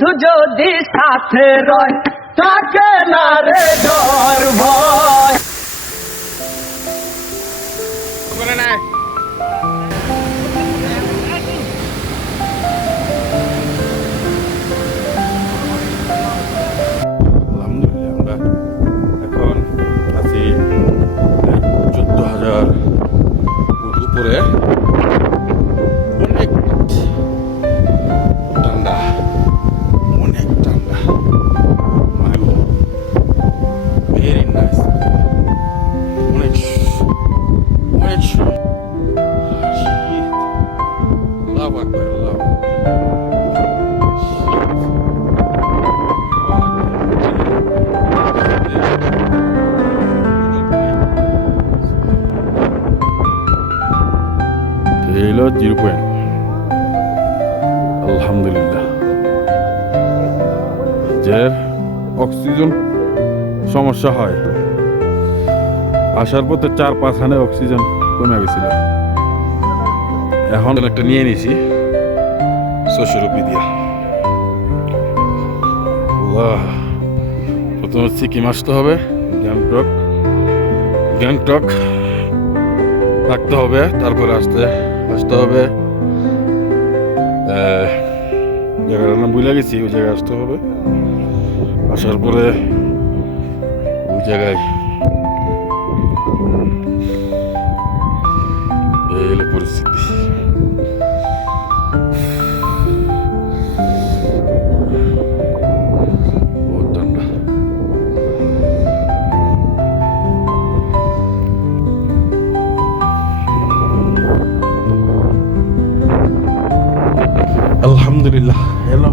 বন্ধু যদি সাথে রয় থাকে না রে ডর ভয়। আলহামদুলিল্লাহ আমরা এখন আছি 14,000 ফুট উপরে। অনেক ঠান্ডা, অনেক ঠান্ডা, ভেরি নাইস, অনেক অনেক আল্লাহু আকবার, আল্লাহু এলো 0 পয়েন্ট। আলহামদুলিল্লাহ যে অক্সিজেন সমস্যা হয়, আসার পথে 4-5 খানে অক্সিজেন কমে গেছিল, এখন একটা নিয়ে নিছি 600 রুপি দিয়া। প্রথমে সিকিম আসতে হবে, গ্যাংটক থাকতে হবে, তারপরে আসতে হবে জায়গাটার নাম ভুলে গেছি, ওই জায়গায় আসতে হবে। আসার পরে ওই জায়গায় এই হলো পরিস্থিতি। বহুত ঠান্ডা। আলহামদুলিল্লাহ এলো,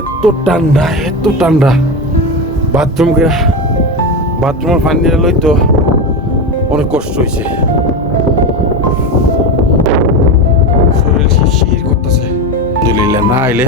এত ঠান্ডা বাথরুমের পানি এলোই তো অনেক কষ্ট হয়েছে, শরীর শিরশির করতেছে। আলহামদুলিল্লাহ না আইলে